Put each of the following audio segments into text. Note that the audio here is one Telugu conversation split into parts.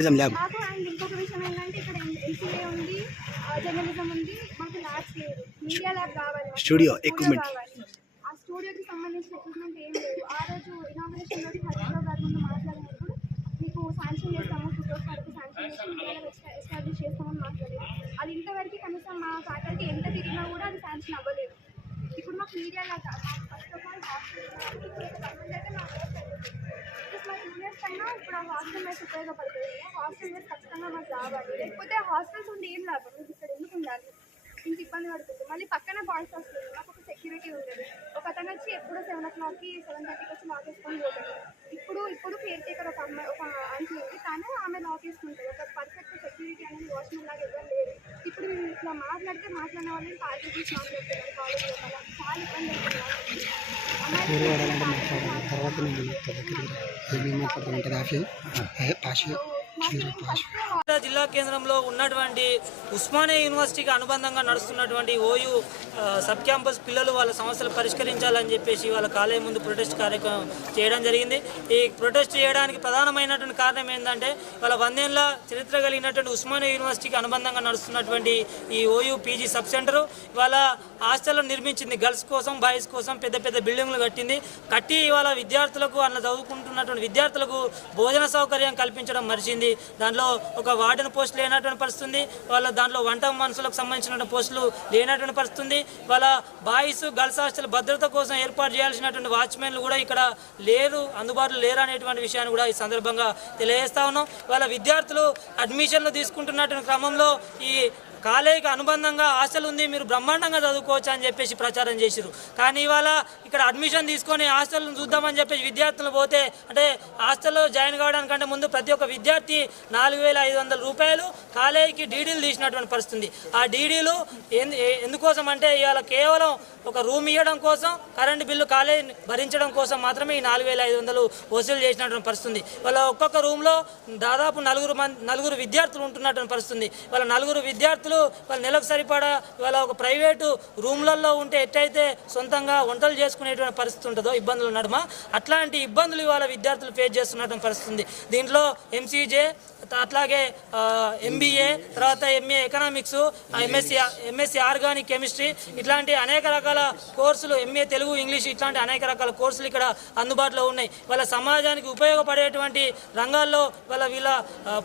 ల్యాబ్ ఇంకొక విషయం ఏంటంటే ఇక్కడ ఎంసీఏ ఉంది జర్నలిజం ఉంది మాకు ల్యాబ్స్ లేదు మీడియా ల్యాబ్ కావాలి equipment. కావాలి. ఆ స్టూడియోకి సంబంధించిన ఎక్విప్మెంట్ ఏం లేదు ఆ రోజు రోజు హైదరాబాద్ గారి ముందు మాట్లాడినప్పుడు మీకు శాంక్షన్ చేస్తాము ఫోటోస్ వరకు శాంక్షన్ చేసి ఎస్టాబ్లిష్ చేస్తామని అది ఇంతవరకు కనీసం మా ఫ్యాకల్టీ ఎంత తిరిగినా కూడా అది శాంక్షన్ అవ్వలేదు ఇప్పుడు మాకు media lab first of all hostel life ఉపయోగపడుతుంది. హాస్టల్ లైఫ్ ఖచ్చితంగా మాకు రావాలి. లేకపోతే హాస్టల్స్ ఉండి ఏం లాభం? మీకు ఇక్కడ ఎందుకు ఉండాలి? ఇంత ఇబ్బంది పడుతుంది. మళ్ళీ పక్కన బాయ్స్ వస్తుంది మాకు ఒక సెక్యూరిటీ ఉండదు. ఒక అతను వచ్చి ఎప్పుడో సెవెన్ ఓ క్లాక్కి సెవెన్ థర్టీకి వచ్చి మాకు ఇట్లా మాట్లాడితే మాట్లాడిన వాళ్ళని పార్టీ తీసి మాట్లాడుతున్నారు కాలేజ్ లోపల చాలా ఇబ్బంది అవుతుంది తర్వాత జిల్లా కేంద్రంలో ఉన్నటువంటి ఉస్మానియా యూనివర్సిటీకి అనుబంధంగా నడుస్తున్నటువంటి ఓయూ సబ్ క్యాంపస్ పిల్లలు వాళ్ళ సమస్యలు పరిష్కరించాలని చెప్పేసి వాళ్ళ కాలేయం ముందు ప్రొటెస్ట్ కార్యక్రమం చేయడం జరిగింది. ఈ ప్రొటెస్ట్ చేయడానికి ప్రధానమైనటువంటి కారణం ఏంటంటే వాళ్ళ వందేళ్ళ చరిత్ర కలిగినటువంటి ఉస్మానియా యూనివర్సిటీకి అనుబంధంగా నడుస్తున్నటువంటి ఈ ఓయూ పీజీ సబ్ సెంటర్ వాళ్ళ హాస్టల్లో నిర్మించింది. గర్ల్స్ కోసం బాయ్స్ కోసం పెద్ద పెద్ద బిల్డింగ్లు కట్టింది. కట్టి ఇవాళ విద్యార్థులకు అన్న చదువుకుంటున్నటువంటి విద్యార్థులకు భోజన సౌకర్యం కల్పించడం మరిచింది. దాంట్లో ఒక వార్డెన్ పోస్ట్ లేనటువంటి పరిస్థితుంది. వాళ్ళ దాంట్లో వంట మనుషులకు సంబంధించిన పోస్టులు లేనటువంటి పరిస్థితుంది. వాళ్ళ బాయ్స్ గర్ల్స్ హాస్టల్ భద్రత కోసం ఏర్పాటు చేయాల్సినటువంటి వాచ్మెన్లు కూడా ఇక్కడ లేరు అందుబాటులో లేరు అనేటువంటి విషయాన్ని కూడా ఈ సందర్భంగా తెలియజేస్తా ఉన్నాం. వాళ్ళ విద్యార్థులు అడ్మిషన్లు తీసుకుంటున్నటువంటి క్రమంలో ఈ కాలేజీకి అనుబంధంగా హాస్టల్ ఉంది మీరు బ్రహ్మాండంగా చదువుకోవచ్చు అని చెప్పేసి ప్రచారం చేసిరు కానీ ఇవాళ ఇక్కడ అడ్మిషన్ తీసుకొని హాస్టల్ని చూద్దామని చెప్పేసి విద్యార్థులు పోతే అంటే హాస్టల్లో జాయిన్ కావడానికంటే ముందు ప్రతి ఒక్క విద్యార్థి నాలుగు వేల ఐదు వందల రూపాయలు కాలేజీకి డీడీలు తీసినటువంటి పరిస్థితి ఆ డీడీలు ఎందు ఎందుకోసం అంటే ఇవాళ కేవలం ఒక రూమ్ ఇవ్వడం కోసం కరెంటు బిల్లు కాలేజీ భరించడం కోసం మాత్రమే ఈ నాలుగు వేల ఐదు వందలు వసూలు చేసినటువంటి పరిస్థితుంది. వాళ్ళ ఒక్కొక్క రూమ్లో దాదాపు నలుగురు మంది నలుగురు విద్యార్థులు ఉంటున్నటువంటి పరిస్థితుంది. వాళ్ళ నలుగురు విద్యార్థులు వాళ్ళ నెలకు సరిపడా వాళ్ళ ఒక ప్రైవేటు రూమ్లలో ఉంటే ఎట్టయితే సొంతంగా వంటలు చేసుకునేటువంటి పరిస్థితి ఉంటుందో ఇబ్బందులు నడుమ అట్లాంటి ఇబ్బందులు ఇవాళ విద్యార్థులు ఫేస్ చేస్తున్నటువంటి పరిస్థితి ఉంది. దీంట్లో ఎంసీజే అట్లాగే ఎంబీఏ తర్వాత MA economics MSc MSc organic chemistry ఇట్లాంటి అనేక రకాల కోర్సులు ఎంఏ తెలుగు ఇంగ్లీష్ ఇట్లాంటి అనేక రకాల కోర్సులు ఇక్కడ అందుబాటులో ఉన్నాయి. వాళ్ళ సమాజానికి ఉపయోగపడేటువంటి రంగాల్లో వాళ్ళ వీళ్ళ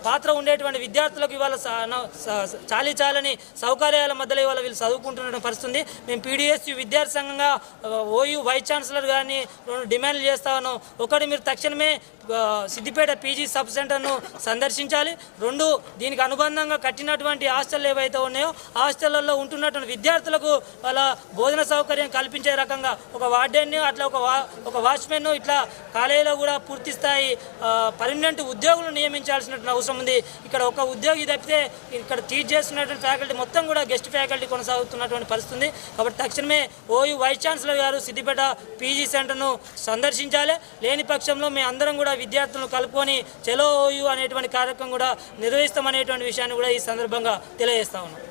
పాత్ర ఉండేటువంటి విద్యార్థులకు ఇవాళ స- స- చాలీ చాలని సౌకర్యాల మధ్యలో ఇవాళ వీళ్ళు చదువుకుంటున్న పరిస్థితుంది. మేము పీడిఎస్ విద్యార్థి సంఘంగా ఓయూ వైస్ ఛాన్సలర్ గారిని రెండు డిమాండ్లు చేస్తా ఉన్నాం ఒకటి మీరు తక్షణమే సిద్దిపేట పీజీ సబ్ సెంటర్ను సందర్శించాలి రెండు దీనికి అనుబంధంగా కట్టినటువంటి హాస్టల్ ఏవైతే ఉన్నాయో హాస్టళ్ళలో ఉంటున్నటువంటి విద్యార్థులకు వాళ్ళ భోజన సౌకర్యం కల్పించే రకంగా ఒక వార్డెన్ అట్లా ఒక వా ఒక వాచ్మెన్ ఇట్లా కాలేజీలో కూడా పూర్తి స్థాయి పర్మనెంట్ ఉద్యోగులు నియమించాల్సినటువంటి అవసరం ఉంది. ఇక్కడ ఒక ఉద్యోగి తప్పితే ఇక్కడ టీచ్ చేస్తున్నటువంటి ఫ్యాకల్టీ మొత్తం కూడా గెస్ట్ ఫ్యాకల్టీ కొనసాగుతున్నటువంటి పరిస్థితి ఉంది. కాబట్టి తక్షణమే ఓయూ వైస్ ఛాన్సలర్ గారు సిద్దిపేట పీజీ సెంటర్ను సందర్శించాలి. లేని పక్షంలో మేము అందరం కూడా విద్యార్థులను కలుపుకొని చెలో ఓయూ అనేటువంటి కార్యక్రమం కార్యక్రమం కూడా నిర్వహిస్తామనేటువంటి విషయాన్ని కూడా ఈ సందర్భంగా తెలియజేస్తా ఉన్నాం.